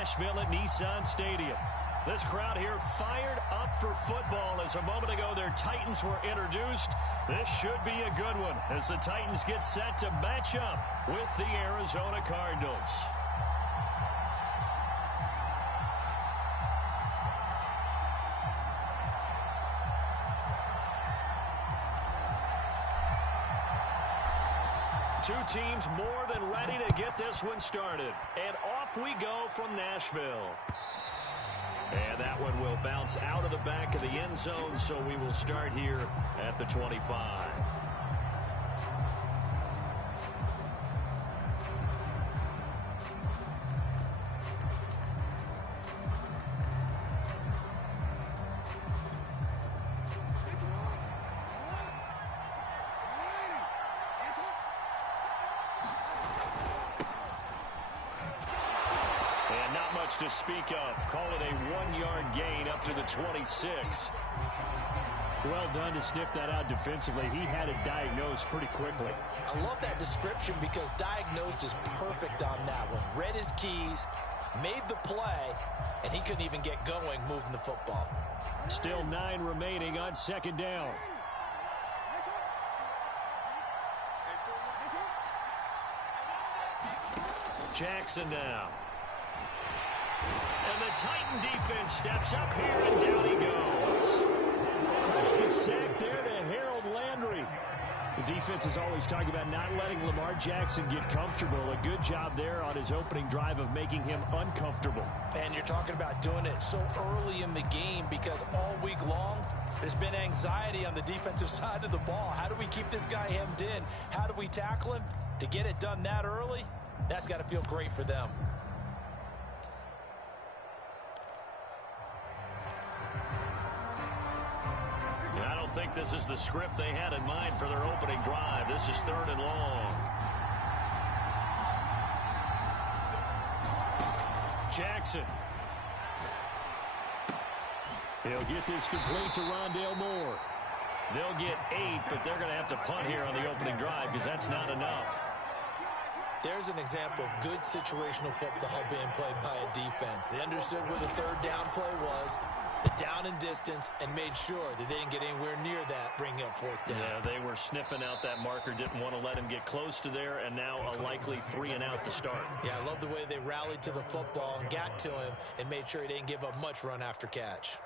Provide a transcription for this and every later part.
Nashville at Nissan Stadium. This crowd here fired up for football as a moment ago their Titans were introduced. This should be a good one as the Titans get set to match up with the Arizona Cardinals. Two teams more than ready to get this one started. And off we go from Nashville. And that one will bounce out of the back of the end zone, so we will start here at the 25. To speak of. Call it a 1-yard gain up to the 26. Well done to sniff that out defensively. He had it diagnosed pretty quickly. I love that description because diagnosed is perfect on that one. Read his keys, made the play, and he couldn't even get going moving the football. Still 9 remaining on second down. Jackson now. And the Titan defense steps up here, and down he goes. The sack there to Harold Landry. The defense is always talking about not letting Lamar Jackson get comfortable. A good job there on his opening drive of making him uncomfortable. And you're talking about doing it so early in the game because all week long, there's been anxiety on the defensive side of the ball. How do we keep this guy hemmed in? How do we tackle him? To get it done that early, that's got to feel great for them. I don't think this is the script they had in mind for their opening drive. This is 3rd and long. Jackson. He'll get this complete to Rondale Moore. They'll get 8, but they're going to have to punt here on the opening drive because that's not enough. There's an example of good situational football being played by a defense. They understood where the 3rd down play was, the down and distance, and made sure that they didn't get anywhere near that, bringing up 4th down. Yeah, they were sniffing out that marker, didn't want to let him get close to there, and now a likely 3 and out to start. Yeah, I love the way they rallied to the football and got to him and made sure he didn't give up much run after catch.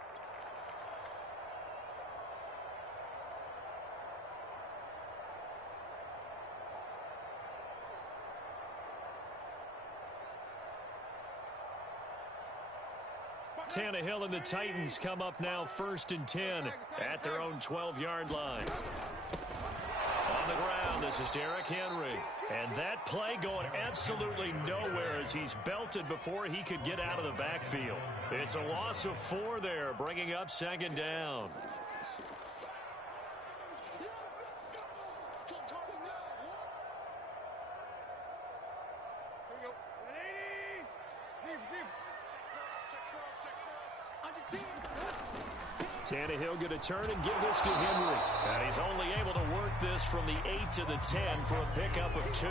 Tannehill and the Titans come up now 1st and 10 at their own 12-yard line. On the ground, this is Derrick Henry. And that play going absolutely nowhere as he's belted before he could get out of the backfield. It's a loss of 4 there, bringing up 2nd down. Tannehill going to turn and give this to Henry. And he's only able to work this from the 8 to the 10 for a pickup of 2.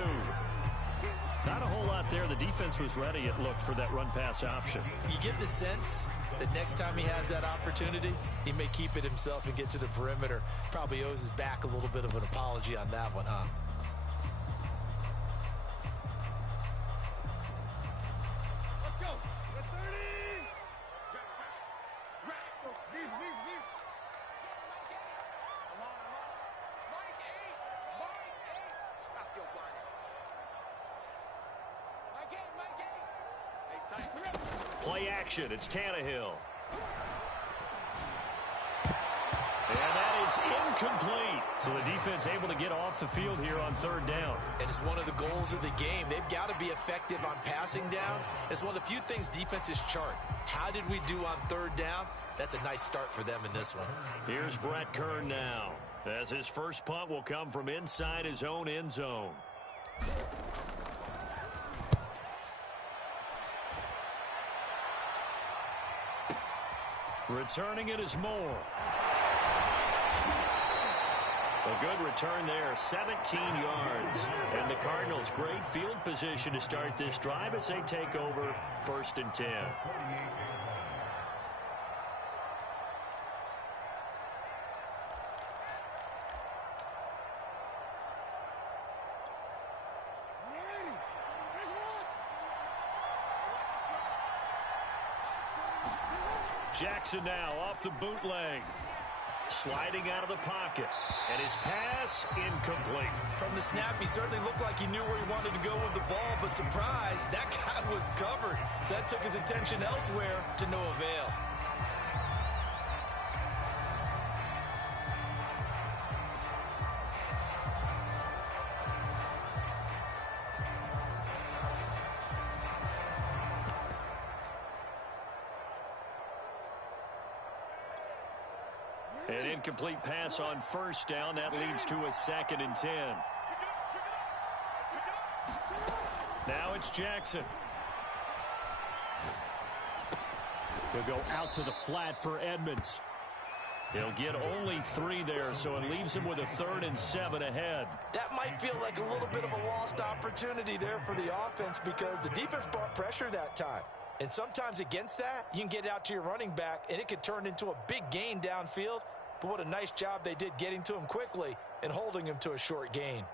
Not a whole lot there. The defense was ready, it looked, for that run-pass option. You get the sense that next time he has that opportunity, he may keep it himself and get to the perimeter. Probably owes his back a little bit of an apology on that one, huh? Play action. It's Tannehill. And that is incomplete. So the defense able to get off the field here on 3rd down. And it's one of the goals of the game. They've got to be effective on passing downs. It's one of the few things defenses chart. How did we do on 3rd down? That's a nice start for them in this one. Here's Brett Kern now, as his first punt will come from inside his own end zone. Returning it is Moore. A good return there, 17 yards. And the Cardinals, great field position to start this drive as they take over 1st and 10. Jackson now off the bootleg. Sliding out of the pocket. And his pass incomplete. From the snap, he certainly looked like he knew where he wanted to go with the ball, but surprise, that guy was covered. So that took his attention elsewhere to no avail. An incomplete pass on 1st down. That leads to a 2nd and 10. Now it's Jackson. He'll go out to the flat for Edmonds. He'll get only 3 there, so it leaves him with a 3rd and 7 ahead. That might feel like a little bit of a lost opportunity there for the offense because the defense brought pressure that time. And sometimes against that, you can get out to your running back, and it could turn into a big gain downfield. But what a nice job they did getting to him quickly and holding him to a short gain.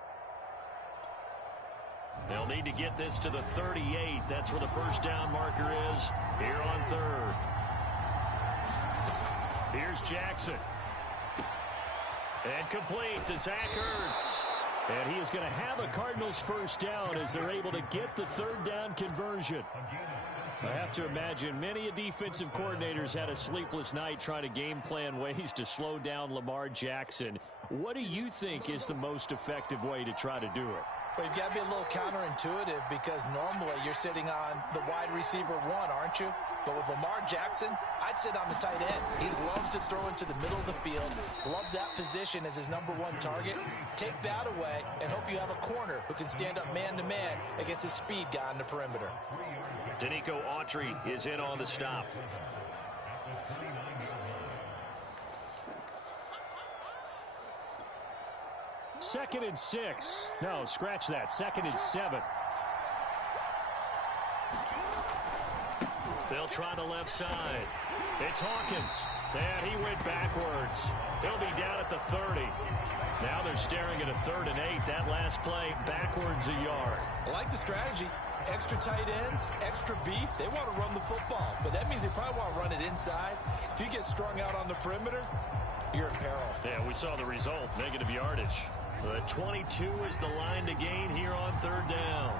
They'll need to get this to the 38. That's where the 1st down marker is here on 3rd. Here's Jackson. And complete to Zach Ertz. And he is going to have a Cardinals 1st down as they're able to get the 3rd down conversion. I have to imagine many a defensive coordinators had a sleepless night trying to game plan ways to slow down Lamar Jackson. What do you think is the most effective way to try to do it? Well, you've got to be a little counterintuitive because normally you're sitting on the wide receiver 1, aren't you? But with Lamar Jackson, I'd sit on the tight end. He loves to throw into the middle of the field, loves that position as his #1 target. Take that away and hope you have a corner who can stand up man-to-man against a speed guy on the perimeter. Danico Autry is in on the stop. Second and 6. No, scratch that. 2nd and 7. They'll try the left side. It's Hawkins. And he went backwards. He'll be down at the 30. Now they're staring at a 3rd and 8. That last play backwards a yard. I like the strategy. Extra tight ends, extra beef. They want to run the football, but that means they probably want to run it inside. If you get strung out on the perimeter, you're in peril. Yeah, we saw the result, negative yardage. The 22 is the line to gain here on 3rd down.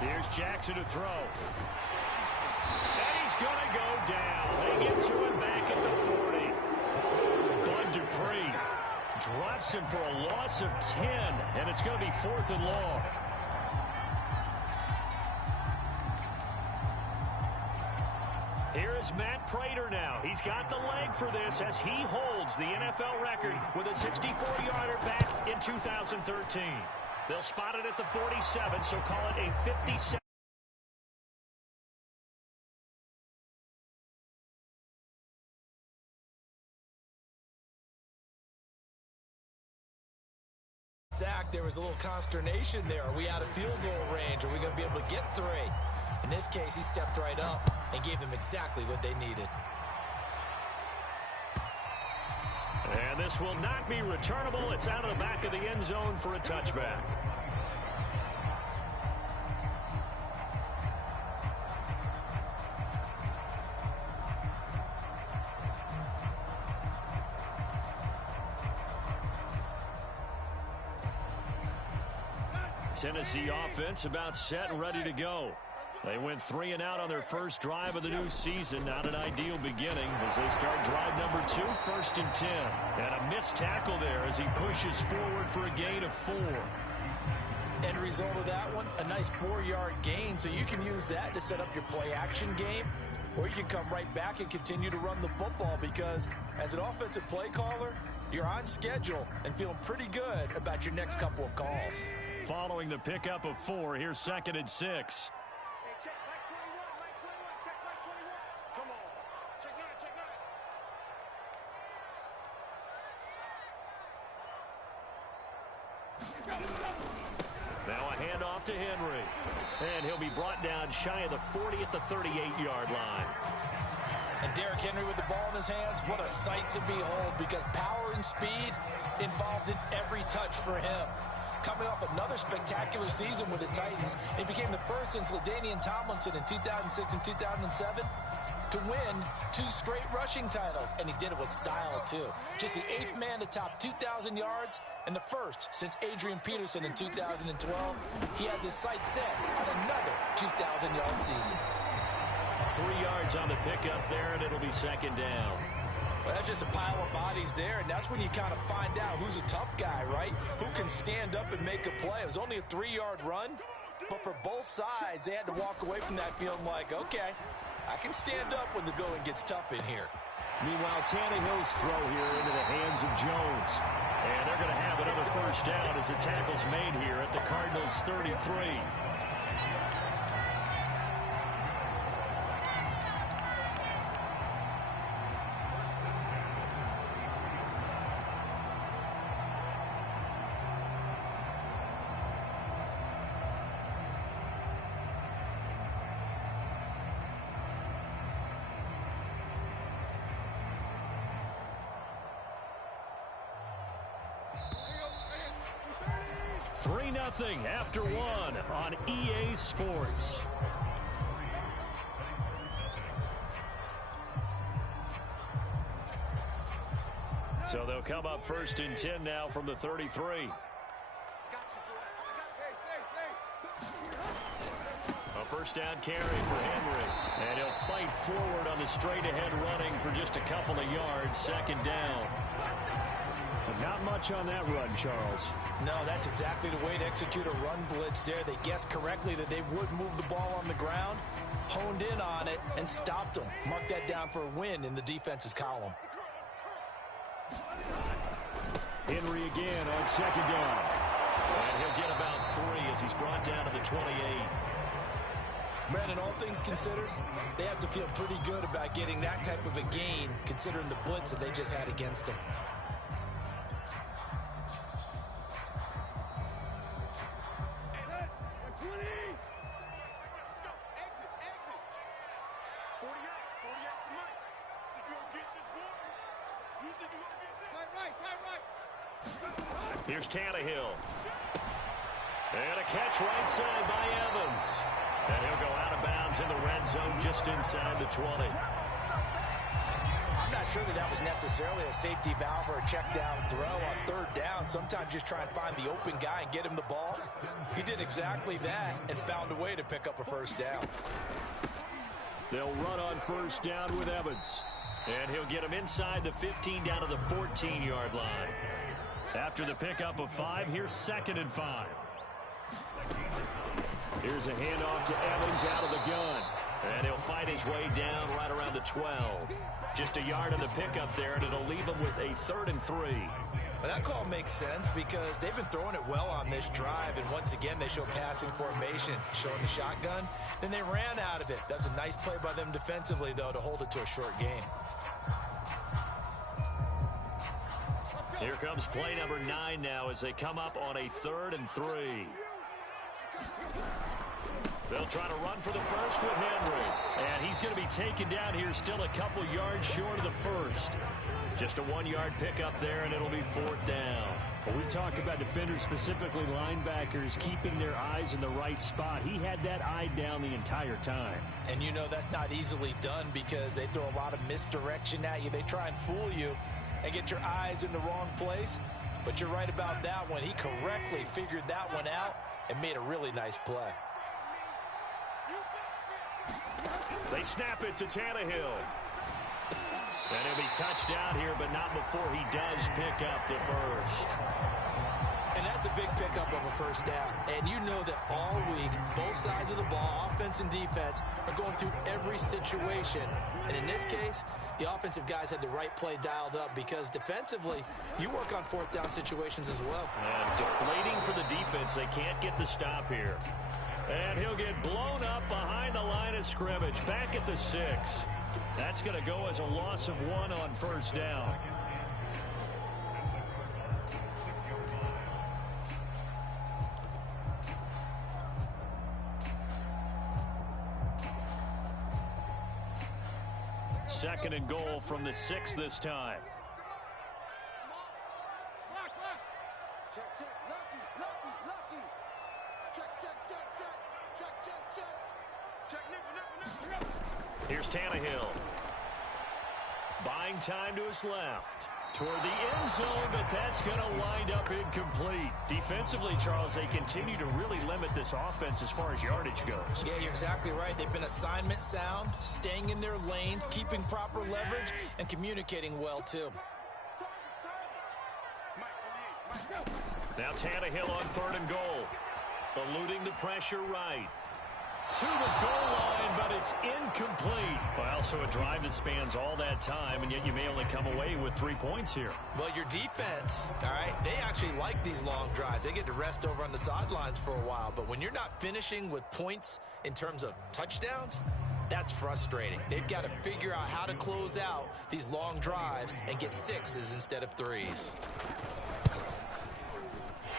Here's Jackson to throw. And he's going to go down. They get to him back at the 40. Bud Dupree drops him for a loss of 10, and it's going to be 4th and long. Here is Matt Prater now. He's got the leg for this as he holds the NFL record with a 64-yarder back in 2013. They'll spot it at the 47, so call it a 57. Sack, there was a little consternation there. Are we out of field goal range? Are we going to be able to get 3? In this case, he stepped right up and gave them exactly what they needed. And this will not be returnable. It's out of the back of the end zone for a touchback. Tennessee offense about set and ready to go. They went 3 and out on their first drive of the new season. Not an ideal beginning as they start drive number 2, 1st and 10. And a missed tackle there as he pushes forward for a gain of 4. End result of that one, a nice 4-yard gain. So you can use that to set up your play-action game. Or you can come right back and continue to run the football because as an offensive play caller, you're on schedule and feeling pretty good about your next couple of calls. Following the pickup of 4, here's 2nd and 6. Check back 21, check back 21. Come Now a handoff to Henry. And he'll be brought down shy of the 40 at the 38-yard line. And Derrick Henry with the ball in his hands, what a sight to behold, because power and speed involved in every touch for him. Coming off another spectacular season with the Titans, he became the first since LaDainian Tomlinson in 2006 and 2007 to win 2 straight rushing titles, and he did it with style, too. Just the 8th man to top 2,000 yards, and the first since Adrian Peterson in 2012. He has his sights set on another 2,000-yard season. 3 yards on the pickup there, and it'll be second down. Well, that's just a pile of bodies there, and that's when you kind of find out who's a tough guy, right? Who can stand up and make a play. It was only a 3-yard run, but for both sides, they had to walk away from that feeling like, okay, I can stand up when the going gets tough in here. Meanwhile, Tannehill's throw here into the hands of Jones. And they're going to have another first down as the tackle's made here at the Cardinals' 33. Nothing after one on EA Sports. So they'll come up first and 10 now from the 33. A first down carry for Henry. And he'll fight forward on the straight ahead running for just a couple of yards. Second down. But not much on that run, Charles. No, that's exactly the way to execute a run blitz there. They guessed correctly that they would move the ball on the ground, honed in on it, and stopped them. Mark that down for a win in the defense's column. Henry again on second down. And he'll get about 3 as he's brought down to the 28. Brandon, all things considered, they have to feel pretty good about getting that type of a gain, considering the blitz that they just had against them. Here's Tannehill. And a catch right side by Evans. And he'll go out of bounds in the red zone just inside the 20. I'm not sure that was necessarily a safety valve or a check down throw on third down. Sometimes just try and find the open guy and get him the ball. He did exactly that and found a way to pick up a first down. They'll run on first down with Evans. And he'll get him inside the 15 down to the 14-yard line. After the pickup of 5, here's 2nd and 5. Here's a handoff to Evans out of the gun. And he'll fight his way down right around the 12. Just a yard on the pickup there, and it'll leave him with a 3rd and 3. Well, that call makes sense because they've been throwing it well on this drive, and once again they show passing formation, showing the shotgun. Then they ran out of it. That's a nice play by them defensively, though, to hold it to a short gain. Here comes play number 9 now as they come up on a 3rd and 3. They'll try to run for the first with Henry. And he's going to be taken down here still a couple yards short of the first. Just a 1-yard pickup there, and it'll be 4th down. Well, we talk about defenders, specifically linebackers, keeping their eyes in the right spot. He had that eye down the entire time. And you know that's not easily done because they throw a lot of misdirection at you. They try and fool you and get your eyes in the wrong place. But you're right about that one. He correctly figured that one out and made a really nice play. They snap it to Tannehill. And he'll be touched down here, but not before he does pick up the first. And that's a big pickup of a first down. And you know that all week, both sides of the ball, offense and defense, are going through every situation. And in this case, the offensive guys had the right play dialed up because defensively, you work on 4th down situations as well. And deflating for the defense. They can't get the stop here. And he'll get blown up behind the line of scrimmage, back at the 6. That's going to go as a loss of 1 on first down. 2nd and goal from the 6 this time. Here's Tannehill. Buying time to his left. Toward the end zone, but that's going to wind up incomplete. Defensively, Charles, they continue to really limit this offense as far as yardage goes. Yeah, you're exactly right. They've been assignment sound, staying in their lanes, keeping proper leverage, and communicating well, too. Now Tannehill on 3rd and goal. Eluding the pressure right. To the goal line, but it's incomplete. Well, so a drive that spans all that time, and yet you may only come away with 3 points here. Well, your defense, all right, they actually like these long drives. They get to rest over on the sidelines for a while. But when you're not finishing with points in terms of touchdowns, that's frustrating. They've got to figure out how to close out these long drives and get 6s instead of 3s.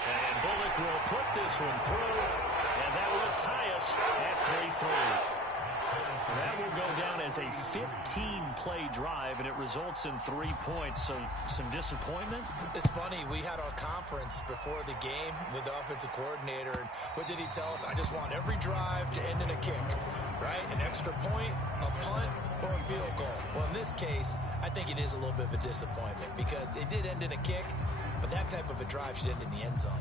And Bullock will put this one through, and that will tie us at 3-3. That will go down as a 15-play drive, and it results in 3 points. So some disappointment? It's funny. We had our conference before the game with the offensive coordinator, and what did he tell us? I just want every drive to end in a kick, right? An extra point, a punt, or a field goal. Well, in this case, I think it is a little bit of a disappointment because it did end in a kick, but that type of a drive should end in the end zone.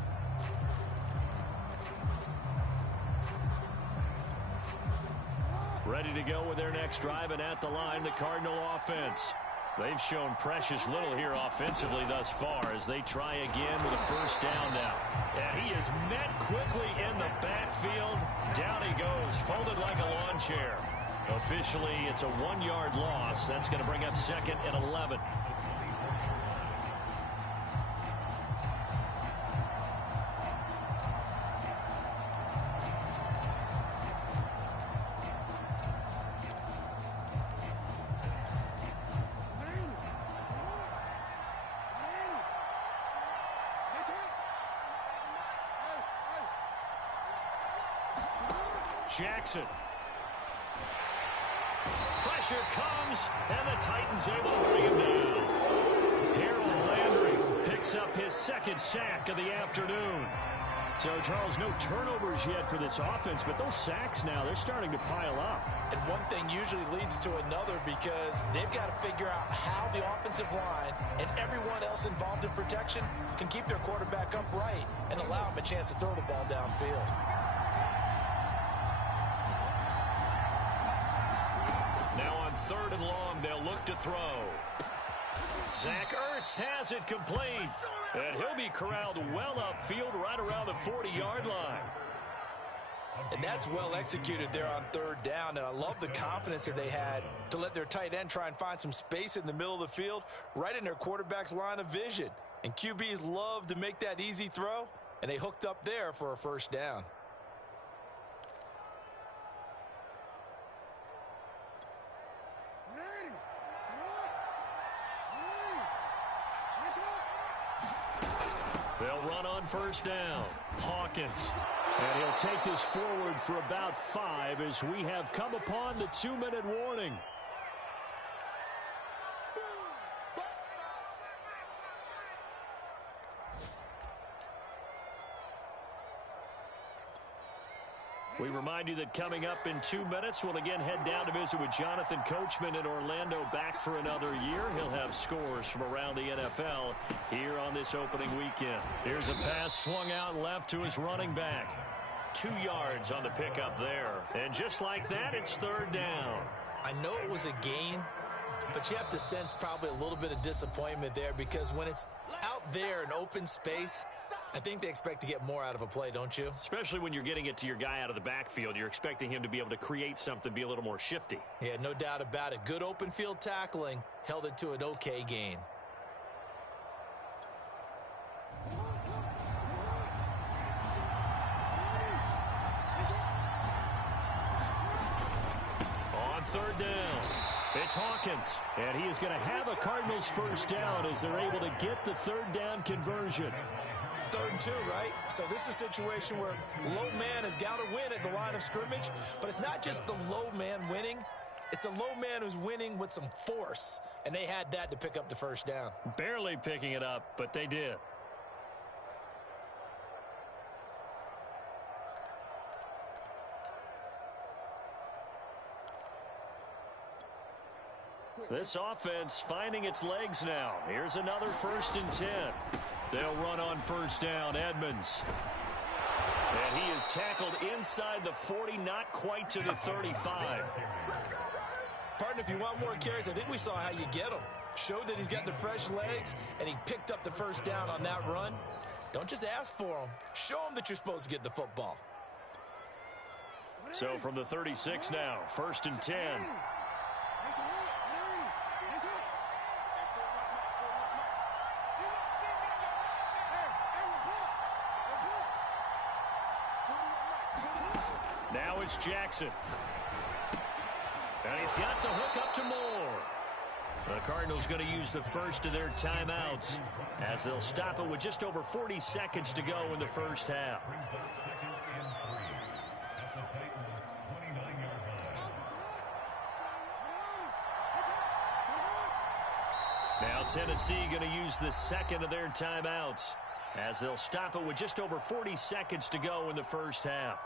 Ready to go with their next drive, and at the line, the Cardinal offense. They've shown precious little here offensively thus far as they try again with a 1st down now. And he is met quickly in the backfield. Down he goes, folded like a lawn chair. Officially, it's a 1-yard loss. That's going to bring up 2nd and 11. Jackson. Pressure comes, and the Titans able to bring him down. Harold Landry picks up his 2nd sack of the afternoon. So, Charles, no turnovers yet for this offense, but those sacks now, they're starting to pile up. And one thing usually leads to another because they've got to figure out how the offensive line and everyone else involved in protection can keep their quarterback upright and allow him a chance to throw the ball downfield. Now on 3rd and long, they'll look to throw. Zach Ertz has it complete. And he'll be corralled well upfield right around the 40-yard line. And that's well executed there on 3rd down. And I love the confidence that they had to let their tight end try and find some space in the middle of the field, right in their quarterback's line of vision. And QBs love to make that easy throw, and they hooked up there for a 1st down. They'll run on 1st down. Hawkins. And he'll take this forward for about 5 as we have come upon the 2-minute warning. We remind you that coming up in 2 minutes, we'll again head down to visit with Jonathan Coachman in Orlando, back for another year. He'll have scores from around the NFL here on this opening weekend. Here's a pass swung out left to his running back. 2 yards on the pickup there. And just like that, it's 3rd down. I know it was a gain, but you have to sense probably a little bit of disappointment there because when it's out there in open space, I think they expect to get more out of a play, don't you? Especially when you're getting it to your guy out of the backfield. You're expecting him to be able to create something, be a little more shifty. Yeah, no doubt about it. Good open field tackling held it to an okay gain. On 3rd down, it's Hawkins. And he is going to have a Cardinals 1st down as they're able to get the 3rd down conversion. 3rd and 2, right? So this is a situation where low man has got to win at the line of scrimmage, but it's not just the low man winning. It's the low man who's winning with some force, and they had that to pick up the first down. Barely picking it up, but they did. This offense finding its legs now. Here's another 1st and 10. They'll run on first down. Edmonds. And he is tackled inside the 40, not quite to the 35. Partner, if you want more carries, I think we saw how you get them. Showed that he's got the fresh legs, and he picked up the first down on that run. Don't just ask for them. Show them that you're supposed to get the football. So from the 36 now, 1st and 10. Now it's Jackson. And he's got the hook up to Moore. The Cardinals going to use the first of their timeouts as they'll stop it with just over 40 seconds to go in the first half. Now Tennessee going to use the second of their timeouts as they'll stop it with just over 40 seconds to go in the first half.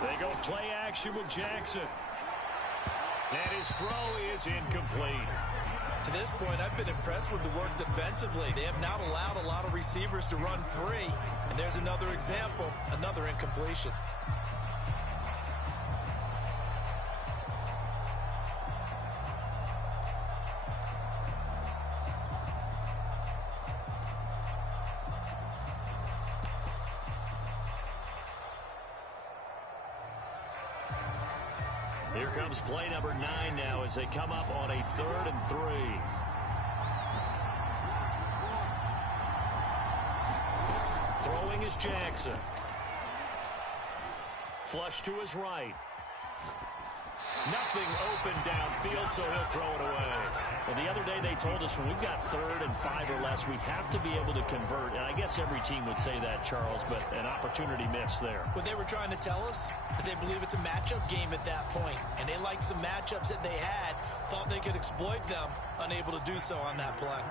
They go play action with Jackson. And his throw is incomplete. To this point, I've been impressed with the work defensively. They have not allowed a lot of receivers to run free. And there's another example, another incompletion. Here comes play number 9 now as they come up on a 3rd and 3. Throwing is Jackson. Flush to his right. Nothing open downfield, so he'll throw it away. Well, the other day they told us when we've got 3rd and 5 or less, we have to be able to convert. And I guess every team would say that, Charles, but an opportunity missed there. What they were trying to tell us is they believe it's a matchup game at that point, and they liked some matchups that they had, thought they could exploit them, unable to do so on that play.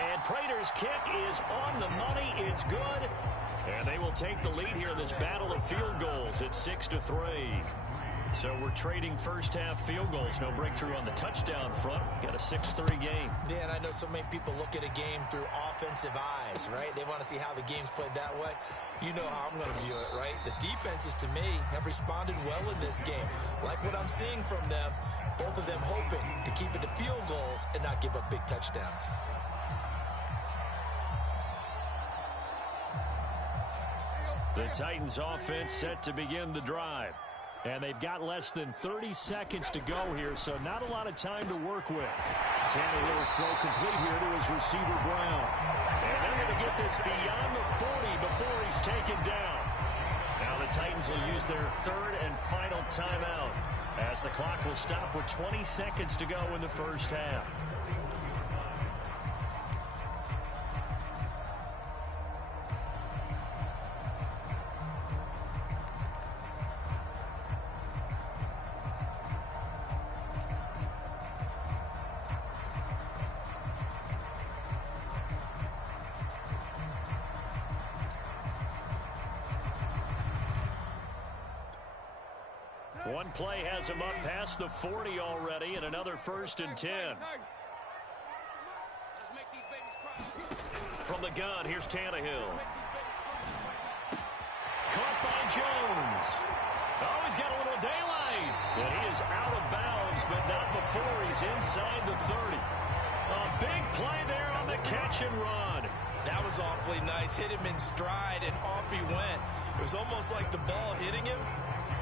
And Prater's kick is on the money. It's good. And they will take the lead here in this battle of field goals at 6-3. So we're trading first half field goals. No breakthrough on the touchdown front. Got a 6-3 game. Yeah, and I know so many people look at a game through offensive eyes, right? They want to see how the game's played that way. You know how I'm going to view it, right? The defenses, to me, have responded well in this game. Like what I'm seeing from them, both of them hoping to keep it to field goals and not give up big touchdowns. The Titans offense set to begin the drive. And they've got less than 30 seconds to go here, so not a lot of time to work with. Tannehill's throw complete here to his receiver, Brown. And they're going to get this beyond the 40 before he's taken down. Now the Titans will use their 3rd and final timeout as the clock will stop with 20 seconds to go in the first half. One play has him up past the 40 already, and another 1st and 10. From the gun, here's Tannehill. Caught by Jones. Oh, he's got a little daylight. And he is out of bounds, but not before he's inside the 30. A big play there on the catch and run. That was awfully nice. Hit him in stride, and off he went. It was almost like the ball hitting him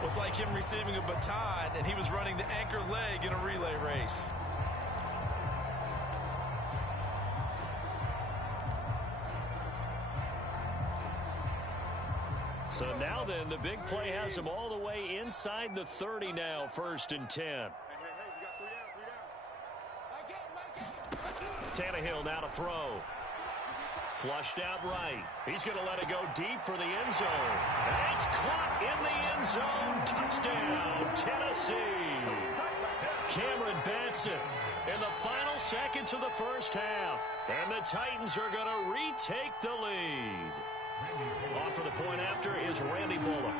was like him receiving a baton, and he was running the anchor leg in a relay race. So now then, the big play has them all the way inside the 30 now, 1st and 10. Tannehill now to throw. Flushed out right. He's going to let it go deep for the end zone. And it's caught in the end zone. Touchdown, Tennessee. Cameron Batson in the final seconds of the first half. And the Titans are going to retake the lead. On for the point after is Randy Bullock.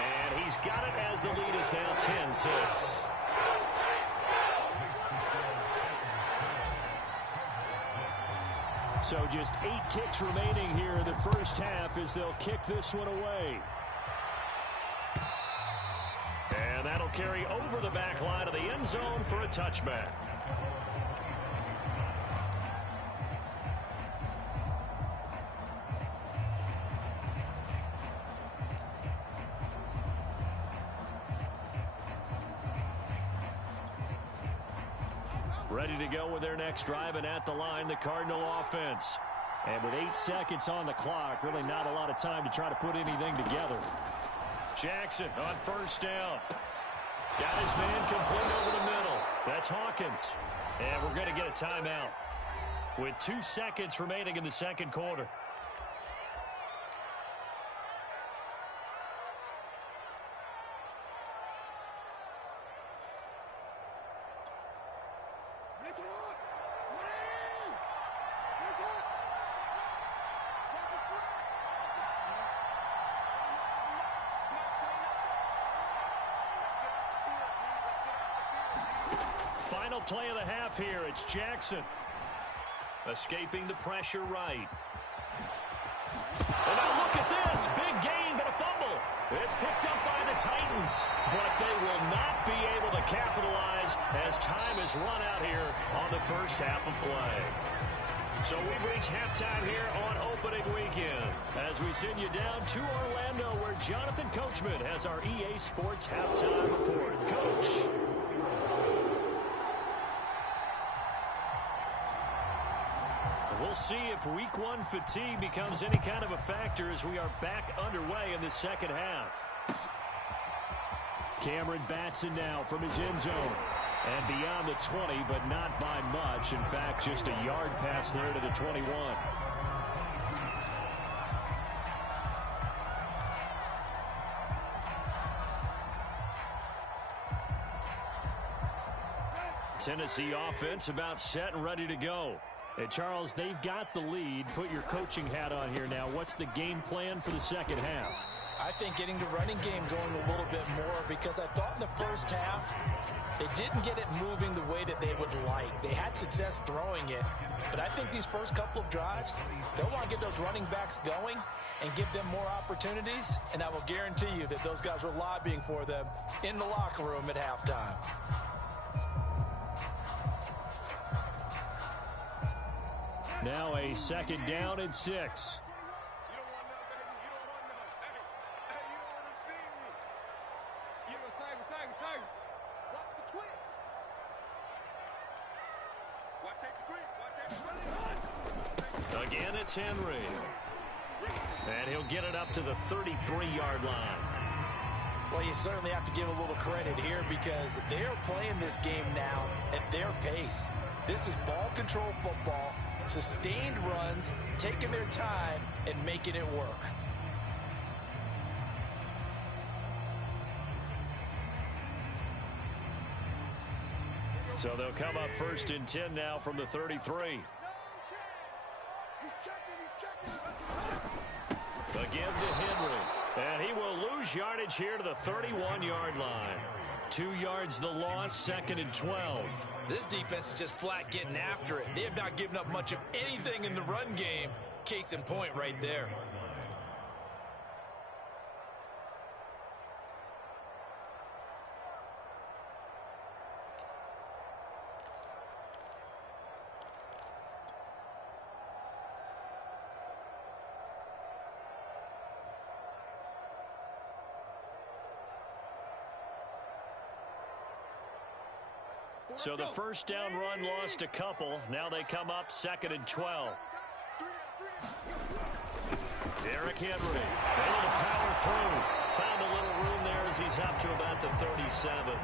And he's got it as the lead is now 10-6. So just 8 ticks remaining here in the first half as they'll kick this one away. And that'll carry over the back line of the end zone for a touchback. Ready to go with their next drive, and at the line, the Cardinal offense. And with 8 seconds on the clock, really not a lot of time to try to put anything together. Jackson on first down. Got his man complete over the middle. That's Hawkins. And we're going to get a timeout with 2 seconds remaining in the second quarter. Final play of the half here. It's Jackson. Escaping the pressure right. And now look at this. Big gain, but a fumble. It's picked up by the Titans. But they will not be able to capitalize as time is run out here on the first half of play. So we've reached halftime here on opening weekend as we send you down to Orlando where Jonathan Coachman has our EA Sports halftime report. Coach. We'll see if week 1 fatigue becomes any kind of a factor as we are back underway in the second half. Cameron Batson now from his end zone. And beyond the 20, but not by much. In fact, just a yard pass there to the 21. Tennessee offense about set and ready to go. And Charles, they've got the lead. Put your coaching hat on here now. What's the game plan for the second half? I think getting the running game going a little bit more because I thought in the first half they didn't get it moving the way that they would like. They had success throwing it, but I think these first couple of drives, they'll want to get those running backs going and give them more opportunities, and I will guarantee you that those guys were lobbying for them in the locker room at halftime. Now a second down and 6. Again, it's Henry. And he'll get it up to the 33-yard line. Well, you certainly have to give a little credit here because they're playing this game now at their pace. This is ball control football. Sustained runs, taking their time, and making it work. So they'll come up 1st and 10 now from the 33. Again to Henry. And he will lose yardage here to the 31-yard line. 2 yards the loss, 2nd and 12. This defense is just flat getting after it. They have not given up much of anything in the run game. Case in point right there. So the first down run lost a couple. Now they come up 2nd and 12. Derrick Henry able to power through. Found a little room there as he's up to about the 37.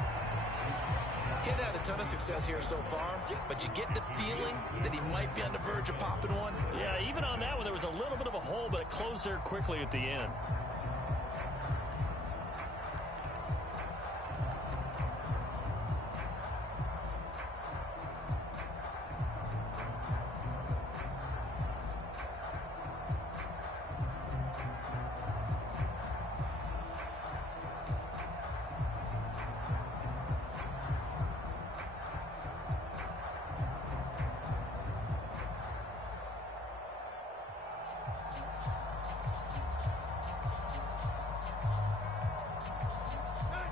He hadn't had a ton of success here so far, but you get the feeling that he might be on the verge of popping one. Yeah, even on that one, there was a little bit of a hole, but it closed there quickly at the end.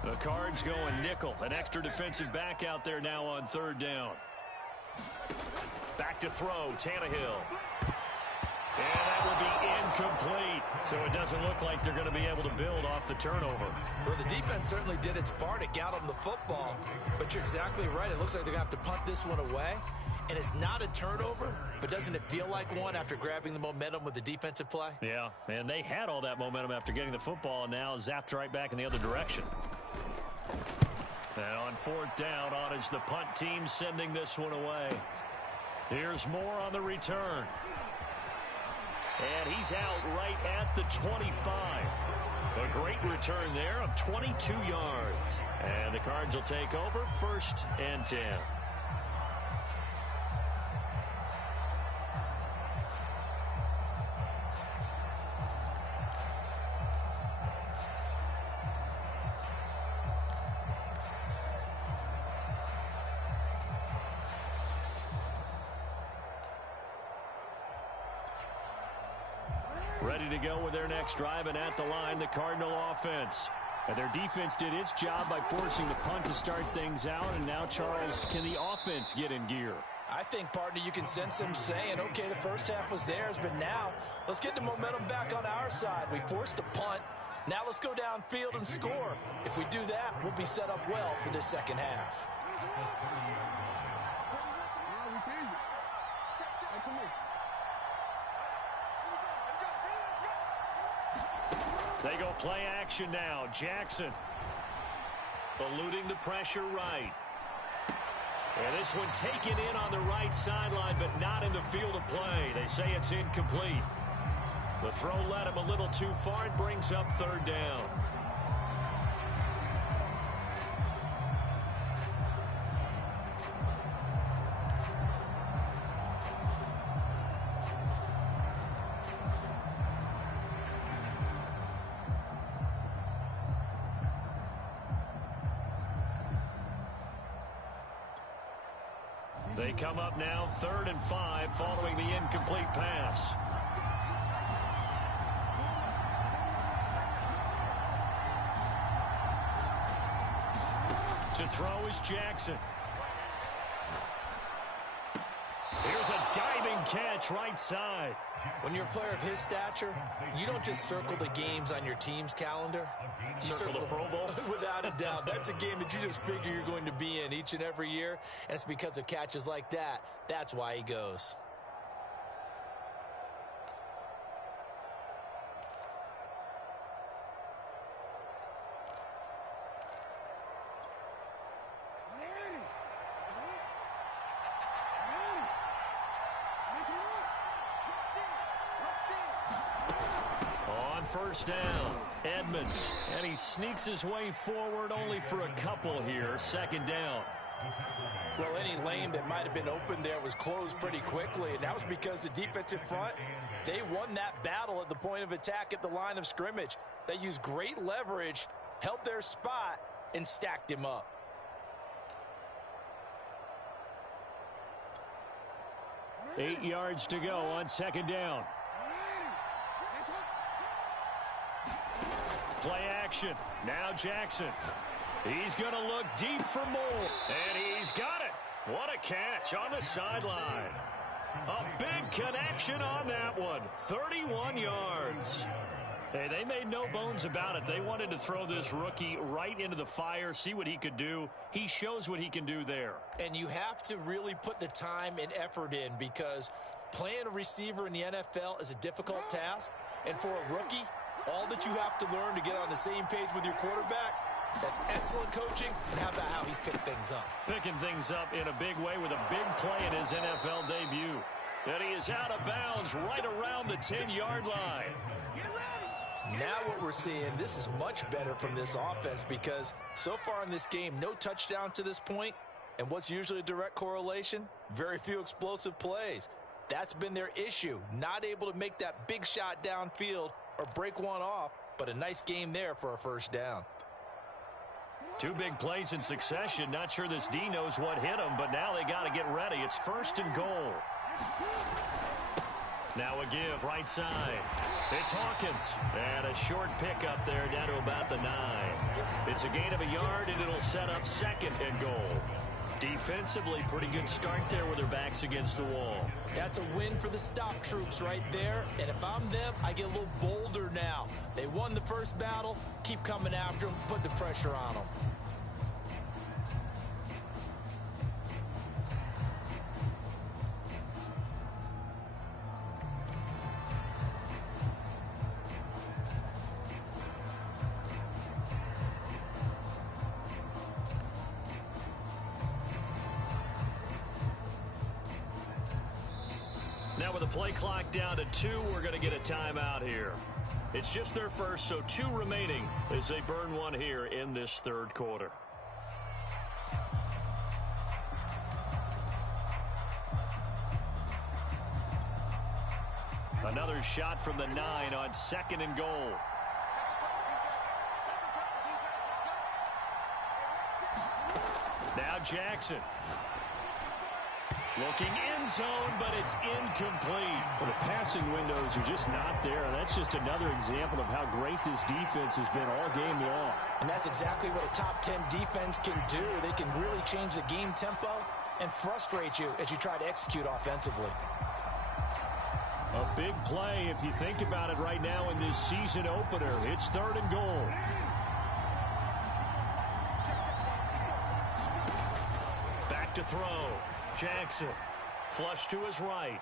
The Cards going nickel. An extra defensive back out there now on 3rd down. Back to throw, Tannehill. And that will be incomplete. So it doesn't look like they're going to be able to build off the turnover. Well, the defense certainly did its part. It got them the football. But you're exactly right. It looks like they're going to have to punt this one away. And it's not a turnover, but doesn't it feel like one after grabbing the momentum with the defensive play? Yeah, and they had all that momentum after getting the football, and now zapped right back in the other direction. And on 4th down, on is the punt team sending this one away. Here's more on the return. And he's out right at the 25. A great return there of 22 yards. And the Cards will take over 1st and 10. Ready to go with their next drive, and at the line, the Cardinal offense. And their defense did its job by forcing the punt to start things out, and now, Charles, can the offense get in gear? I think, partner, you can sense them saying, okay, the first half was theirs, but now let's get the momentum back on our side. We forced a punt. Now let's go downfield and score. If we do that, we'll be set up well for this second half. They go play action now. Jackson eluding the pressure right. And this one taken in on the right sideline, but not in the field of play. They say it's incomplete. The throw led him a little too far. It brings up 3rd down. They come up now 3rd and 5 following the incomplete pass. To throw is Jackson. Here's a diving catch right side. When you're a player of his stature, you don't just circle the games on your team's calendar. You circle the Pro Bowl? Without a doubt. That's a game that you just figure you're going to be in each and every year. And it's because of catches like that. That's why he goes. First down, Edmonds, and he sneaks his way forward only for a couple here. 2nd down. Well, any lane that might have been open there was closed pretty quickly, and that was because the defensive front, they won that battle at the point of attack at the line of scrimmage. They used great leverage, held their spot, and stacked him up. Eight yards to go on 2nd down. Play action. Now Jackson. He's going to look deep for more. And he's got it. What a catch on the sideline. A big connection on that one. 31 yards. Hey, they made no bones about it. They wanted to throw this rookie right into the fire, see what he could do. He shows what he can do there. And you have to really put the time and effort in, because playing a receiver in the NFL is a difficult task. And for a rookie, all that you have to learn to get on the same page with your quarterback, that's excellent coaching. And how about how he's picked things up? Picking things up in a big way with a big play in his NFL debut. And he is out of bounds right around the 10-yard line. Now what we're seeing, this is much better from this offense, because so far in this game, no touchdowns to this point. And what's usually a direct correlation? Very few explosive plays. That's been their issue. Not able to make that big shot downfield or break one off, but a nice game there for a first down. Two big plays in succession. Not sure this D knows what hit him, but now they got to get ready. It's first and goal. Now a give right side. It's Hawkins. And a short pickup there down to about the 9. It's a gain of a yard, and it'll set up second and goal. Defensively, pretty good start there with their backs against the wall. That's a win for the stop troops right there. And if I'm them, I get a little bolder now. They won the first battle. Keep coming after them. Put the pressure on them. Now with the play clock down to 2, we're going to get a timeout here. It's just their first, so 2 remaining as they burn one here in this third quarter. Another shot from the 9 on second and goal. Now Jackson. Looking end zone, but it's incomplete. Well, the passing windows are just not there. That's just another example of how great this defense has been all game long. And that's exactly what a top 10 defense can do. They can really change the game tempo and frustrate you as you try to execute offensively. A big play if you think about it right now in this season opener. It's third and goal. Back to throw. Jackson, flush to his right.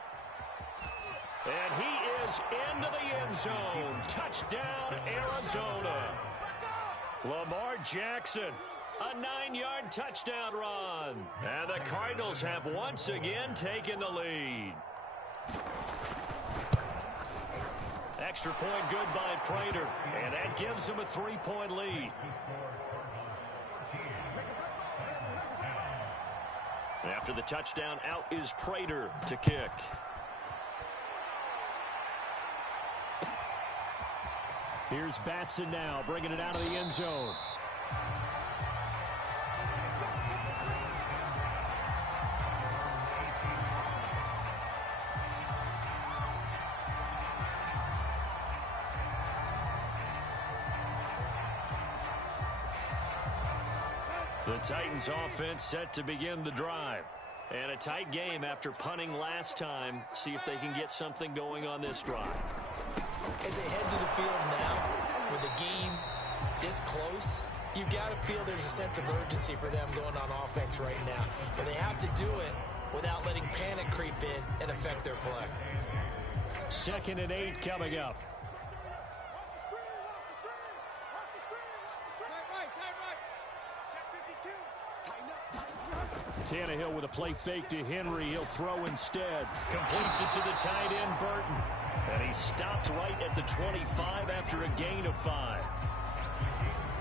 And he is into the end zone. Touchdown, Arizona. Lamar Jackson, a 9-yard touchdown run. And the Cardinals have once again taken the lead. Extra point good by Prater, and that gives them a 3-point lead. After the touchdown, out is Prater to kick. Here's Batson now, bringing it out of the end zone. The Titans offense set to begin the drive. And a tight game after punting last time. See if they can get something going on this drive. As they head to the field now, with the game this close, you've got to feel there's a sense of urgency for them going on offense right now. But they have to do it without letting panic creep in and affect their play. 2nd and 8 coming up. Tannehill with a play fake to Henry. He'll throw instead. Completes it to the tight end, Burton. And he stopped right at the 25 after a gain of 5.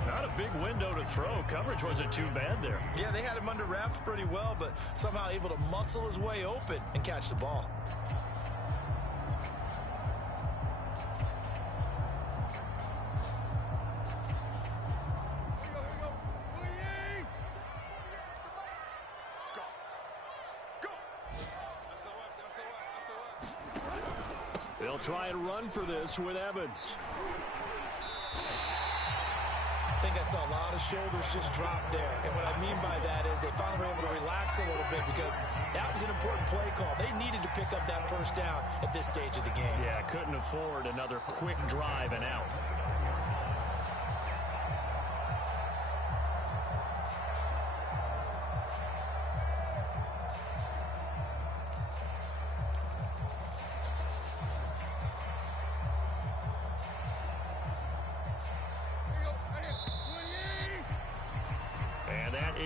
Not a big window to throw. Coverage wasn't too bad there. Yeah, they had him under wraps pretty well, but somehow able to muscle his way open and catch the ball. They'll try and run for this with Evans. Think think I saw a lot of shoulders just drop there. And what I mean by that is they finally were able to relax a little bit because that was an important play call. They needed to pick up that first down at this stage of the game. Yeah, couldn't afford another quick drive and out.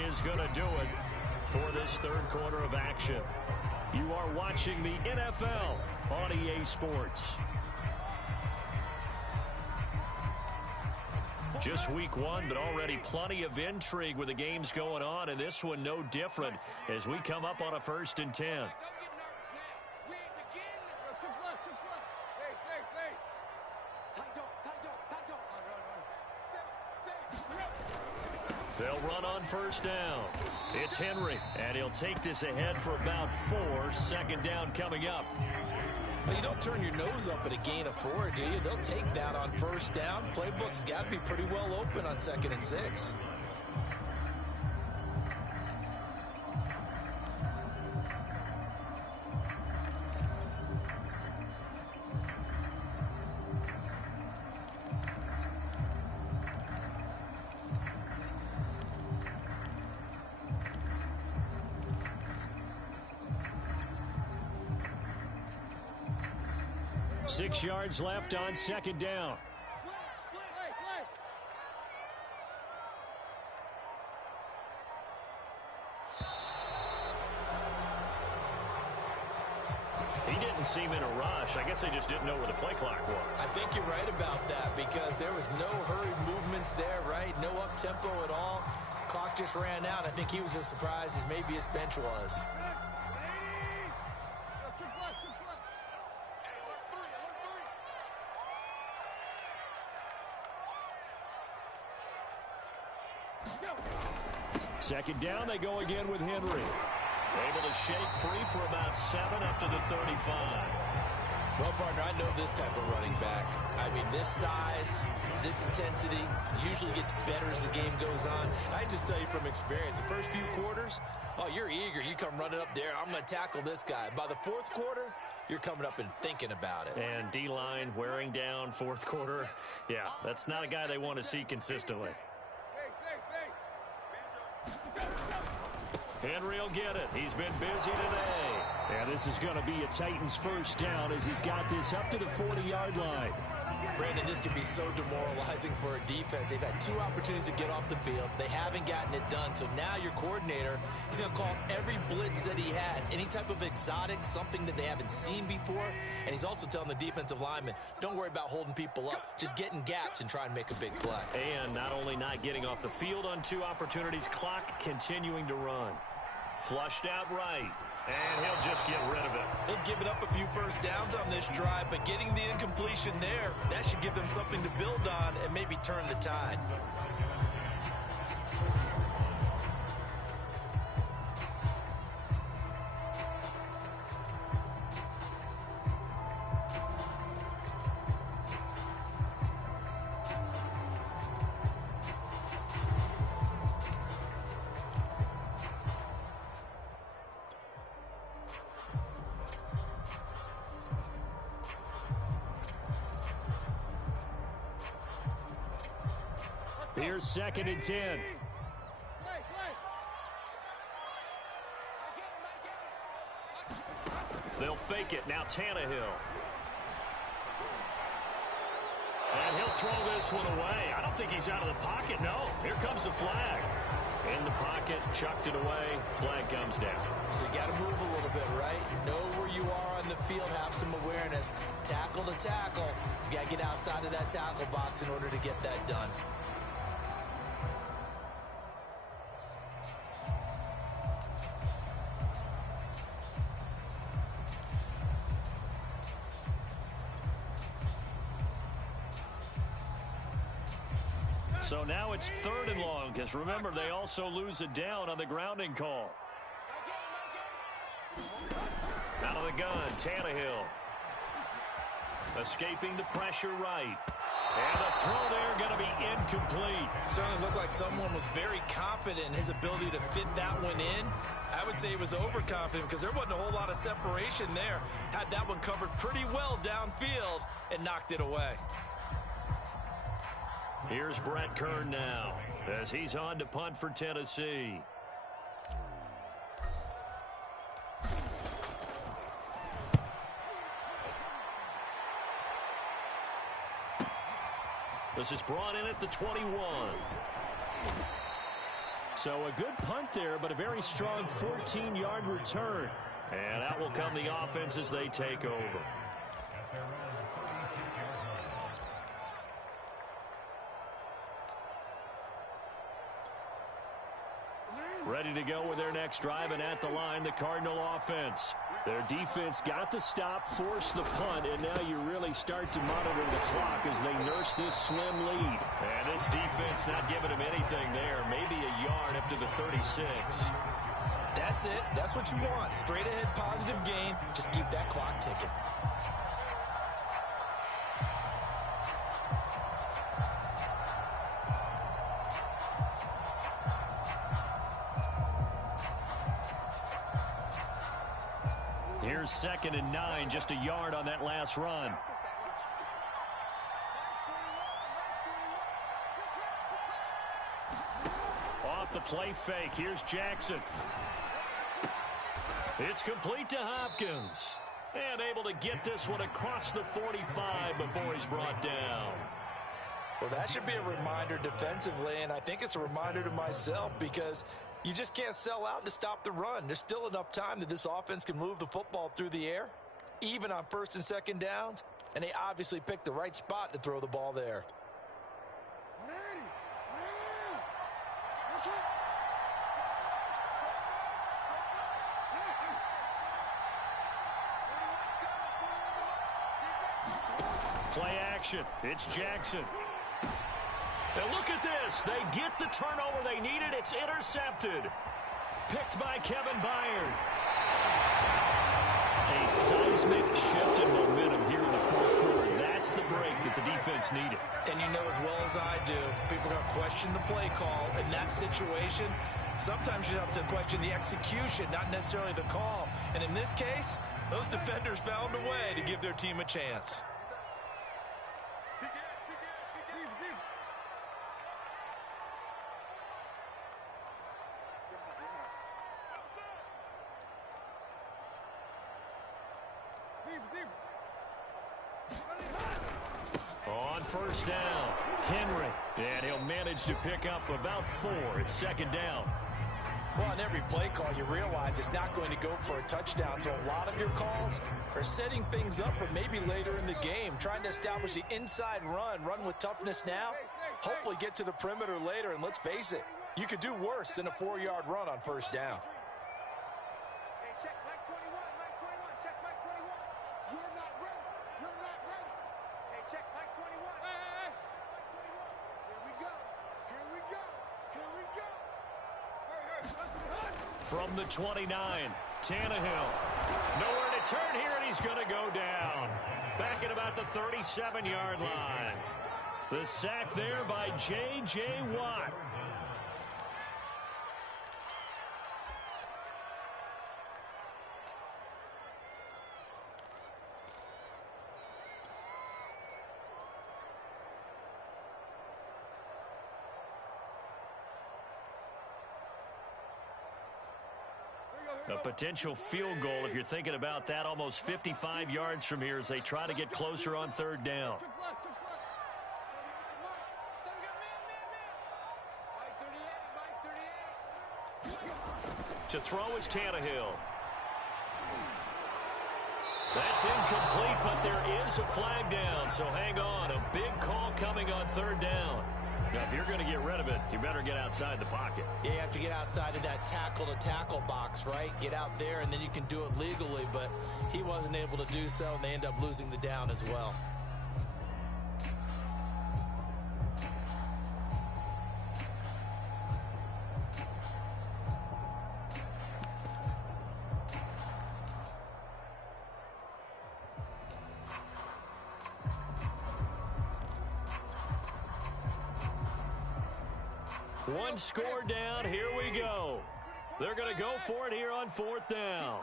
Is going to do it for this third quarter of action. You are watching the NFL on EA Sports. Just week one, but already plenty of intrigue with the games going on, and this one no different as we come up on a 1st and 10. They'll run on 1st down. It's Henry, and he'll take this ahead for about 4. 2nd down coming up. Well, you don't turn your nose up at a gain of 4, do you? They'll take that on 1st down. Playbook's got to be pretty well open on 2nd and 6. Six yards left on 2nd down. He didn't seem in a rush. I guess they just didn't know where the play clock was. I think you're right about that because there was no hurried movements there, right? No up-tempo at all. Clock just ran out. I think he was as surprised as maybe his bench was. Second down, they go again with Henry. Able to shake free for about 7 up to the 35. Well, partner, I know this type of running back. I mean, this size, this intensity usually gets better as the game goes on. I just tell you from experience, the first few quarters, oh, you're eager. You come running up there. I'm going to tackle this guy. By the 4th quarter, you're coming up and thinking about it. And D-line wearing down 4th quarter. Yeah, that's not a guy they want to see consistently. Henry will get it. He's been busy today. And this is going to be a Titans 1st down as he's got this up to the 40-yard line. Brandon, this can be so demoralizing for a defense. They've had 2 opportunities to get off the field. They haven't gotten it done. So now your coordinator is going to call every blitz that he has, any type of exotic, something that they haven't seen before. And he's also telling the defensive lineman, don't worry about holding people up. Just get in gaps and try and make a big play. And not only not getting off the field on 2 opportunities, clock continuing to run. Flushed out right. And he'll just get rid of it. They've given up a few 1st downs on this drive, but getting the incompletion there, that should give them something to build on and maybe turn the tide. Here's 2nd and 10. They'll fake it. Now Tannehill. And he'll throw this one away. I don't think he's out of the pocket. No. Here comes the flag. In the pocket, chucked it away. Flag comes down. So you got to move a little bit, right? Know where you are on the field. Have some awareness. Tackle to tackle. You got to get outside of that tackle box in order to get that done. So now it's 3rd and long, because remember, they also lose it down on the grounding call. Out of the gun, Tannehill. Escaping the pressure right. And the throw there going to be incomplete. Certainly looked like someone was very confident in his ability to fit that one in. I would say he was overconfident because there wasn't a whole lot of separation there. Had that one covered pretty well downfield and knocked it away. Here's Brett Kern now as he's on to punt for Tennessee. This is brought in at the 21. So a good punt there, but a very strong 14-yard return. And out will come the offense as they take over. Ready to go with their next drive, and at the line, the Cardinal offense. Their defense got the stop, forced the punt, and now you really start to monitor the clock as they nurse this slim lead. And this defense not giving them anything there. Maybe a yard up to the 36. That's it. That's what you want. Straight ahead positive gain. Just keep that clock ticking. Here's 2nd and 9, just a yard on that last run. Off the play fake, here's Jackson. It's complete to Hopkins. And able to get this one across the 45 before he's brought down. Well, that should be a reminder defensively, and I think it's a reminder to myself because you just can't sell out to stop the run. There's still enough time that this offense can move the football through the air, even on 1st and 2nd downs, and they obviously picked the right spot to throw the ball there. Play action. It's Jackson. And look at this. They get the turnover they needed. It's intercepted. Picked by Kevin Byard. A seismic shift in momentum here in the 4th quarter. That's the break that the defense needed. And you know as well as I do, people are going to question the play call. In that situation, sometimes you have to question the execution, not necessarily the call. And in this case, those defenders found a way to give their team a chance. On 1st down, Henry. And he'll manage to pick up about 4. It's 2nd down. Well, on every play call, you realize it's not going to go for a touchdown. So a lot of your calls are setting things up for maybe later in the game, trying to establish the inside run with toughness now, hopefully get to the perimeter later. And let's face it, you could do worse than a 4-yard run on 1st down. From the 29, Tannehill. Nowhere to turn here, and he's going to go down. Back at about the 37-yard line. The sack there by J.J. Watt. A potential field goal, if you're thinking about that, almost 55 yards from here as they try to get closer on 3rd down. To throw is Tannehill. That's incomplete, but there is a flag down, so hang on. A big call coming on 3rd down. Now, if you're going to get rid of it, you better get outside the pocket. Yeah, you have to get outside of that tackle-to-tackle box, right? Get out there, and then you can do it legally, but he wasn't able to do so, and they end up losing the down as well. One score down. Here we go. They're going to go for it here on 4th down.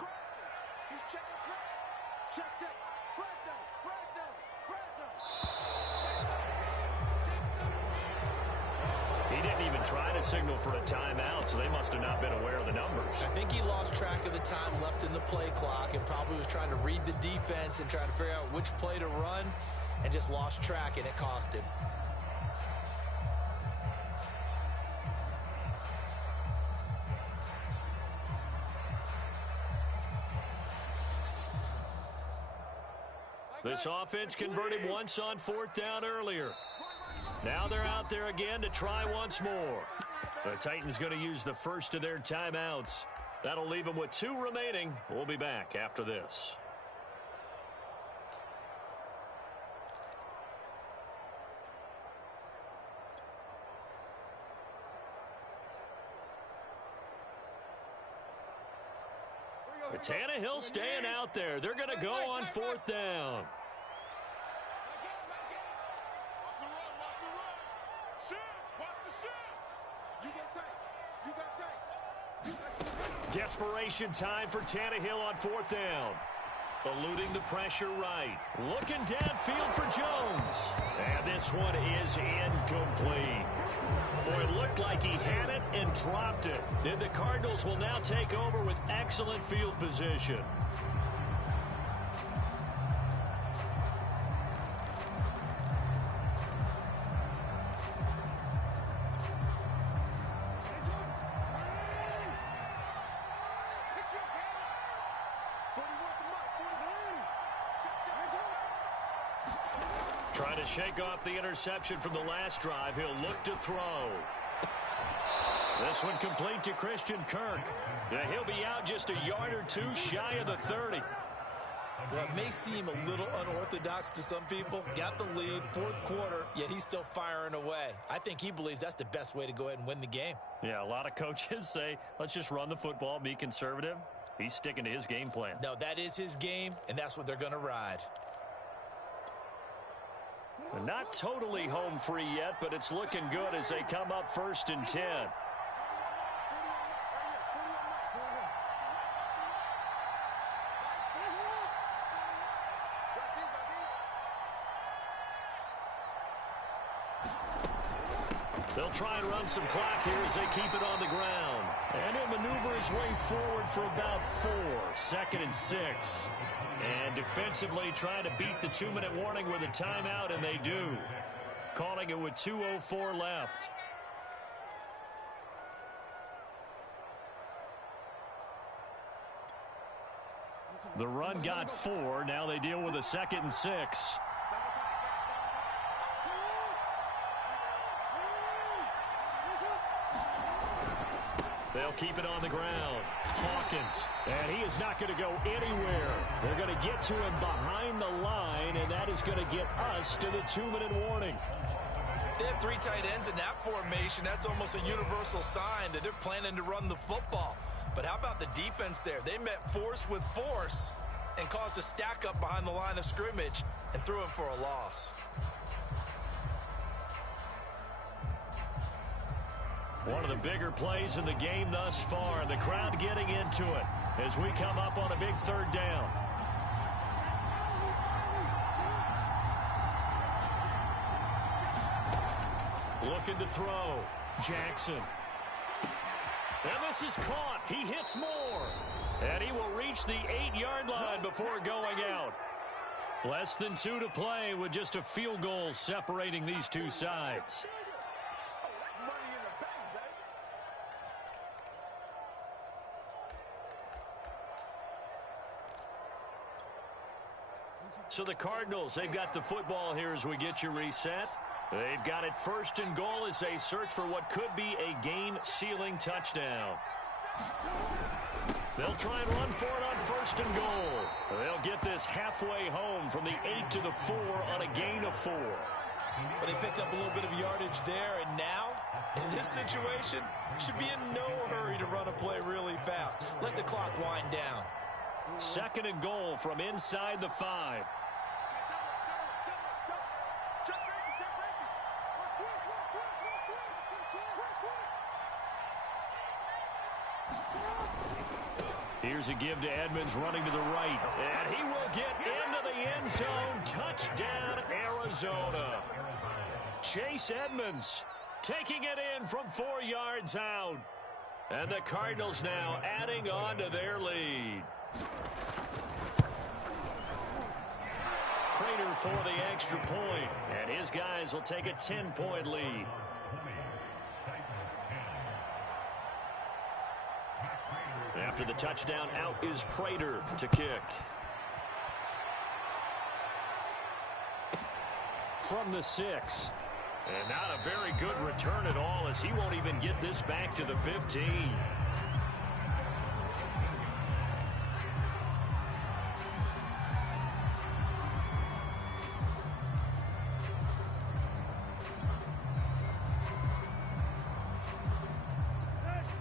He didn't even try to signal for a timeout, so they must have not been aware of the numbers. I think he lost track of the time left in the play clock and probably was trying to read the defense and trying to figure out which play to run and just lost track, and it cost him. This offense converted once on 4th down earlier. Now they're out there again to try once more. The Titans going to use the first of their timeouts. That'll leave them with 2 remaining. We'll be back after this. Tannehill staying out there. They're going to go on 4th down. Desperation time for Tannehill on 4th down. Eluding the pressure right. Looking downfield for Jones. And this one is incomplete. Boy, it looked like he had it and dropped it. And the Cardinals will now take over with excellent field position. Trying to shake off the interception from the last drive. He'll look to throw. This one complete to Christian Kirk. He'll be out just a yard or 2 shy of the 30. Well, it may seem a little unorthodox to some people. Got the lead, 4th quarter, yet he's still firing away. I think he believes that's the best way to go ahead and win the game. Yeah, a lot of coaches say, let's just run the football, be conservative. He's sticking to his game plan. No, that is his game, and that's what they're going to ride. Not totally home free yet, but it's looking good as they come up 1st and 10. They'll try and run some clock here as they keep it on the ground. And he'll maneuver his way forward for about 4. 2nd and 6. And defensively trying to beat the 2-minute warning with a timeout, and they do. Calling it with 2:04 left. The run got 4. Now they deal with a 2nd and 6. They'll keep it on the ground. Hawkins. And he is not going to go anywhere. They're going to get to him behind the line, and that is going to get us to the 2-minute warning. They have 3 tight ends in that formation. That's almost a universal sign that they're planning to run the football. But how about the defense there? They met force with force and caused a stack up behind the line of scrimmage and threw him for a loss. One of the bigger plays in the game thus far, and the crowd getting into it as we come up on a big 3rd down. Looking to throw. Jackson. And this is caught. He hits more. And he will reach the 8-yard line before going out. Less than 2 to play with just a field goal separating these 2 sides. So the Cardinals, they've got the football here as we get you reset. They've got it 1st and goal as they search for what could be a game-sealing touchdown. They'll try and run for it on 1st and goal. They'll get this halfway home from the 8 to the 4 on a gain of 4. But they picked up a little bit of yardage there, and now, in this situation, should be in no hurry to run a play really fast. Let the clock wind down. 2nd and goal from inside the 5. Here's a give to Edmonds running to the right. And he will get into the end zone. Touchdown, Arizona. Chase Edmonds taking it in from 4 yards out. And the Cardinals now adding on to their lead. Prater for the extra point. And his guys will take a 10-point lead. After the touchdown, out is Prater to kick. From the 6. And not a very good return at all, as he won't even get this back to the 15.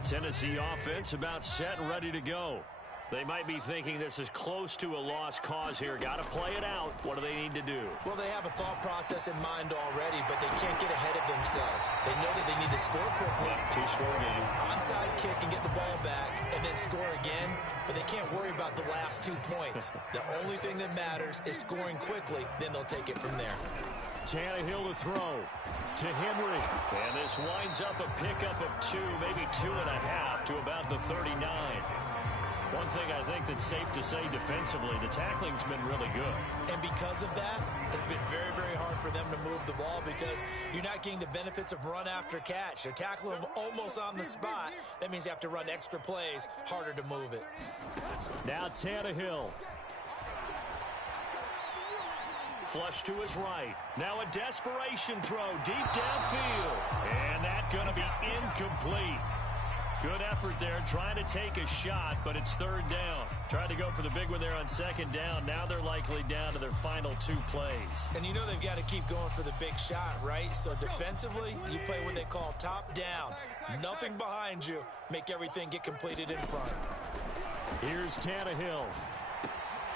Tennessee offense about set and ready to go. They might be thinking this is close to a lost cause here. Got to play it out. What do they need to do? Well, they have a thought process in mind already, but they can't get ahead of themselves. They know that they need to score quickly. Two-score game. Onside kick and get the ball back and then score again, but they can't worry about the last 2 points. The only thing that matters is scoring quickly, then they'll take it from there. Tannehill to throw to Henry. And this winds up a pickup of 2, maybe 2.5 to about the 39. One thing I think that's safe to say defensively, the tackling's been really good. And because of that, it's been very, very hard for them to move the ball because you're not getting the benefits of run after catch. They're tackling them almost on the spot. That means you have to run extra plays, harder to move it. Now Tannehill. Flush to his right. Now a desperation throw deep downfield. And that's going to be incomplete. Good effort there, trying to take a shot, but it's 3rd down. Tried to go for the big one there on 2nd down. Now they're likely down to their final 2 plays. And you know they've got to keep going for the big shot, right? So defensively, you play what they call top down. Nothing behind you. Make everything get completed in front. Here's Tannehill.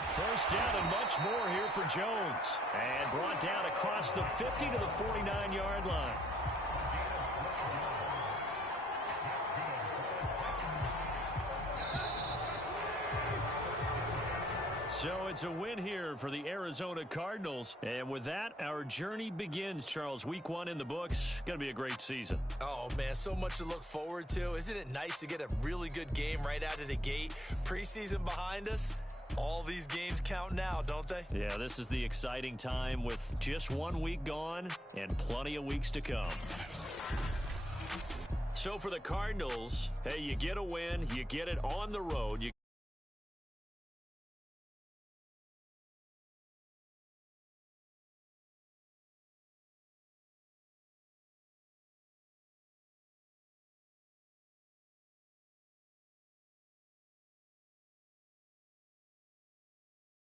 1st down and much more here for Jones. And brought down across the 50 to the 49-yard line. So it's a win here for the Arizona Cardinals. And with that, our journey begins, Charles. Week 1 in the books. Going to be a great season. Oh, man, so much to look forward to. Isn't it nice to get a really good game right out of the gate? Preseason behind us. All these games count now, don't they? Yeah, this is the exciting time with just 1 week gone and plenty of weeks to come. So for the Cardinals, hey, you get a win, you get it on the road.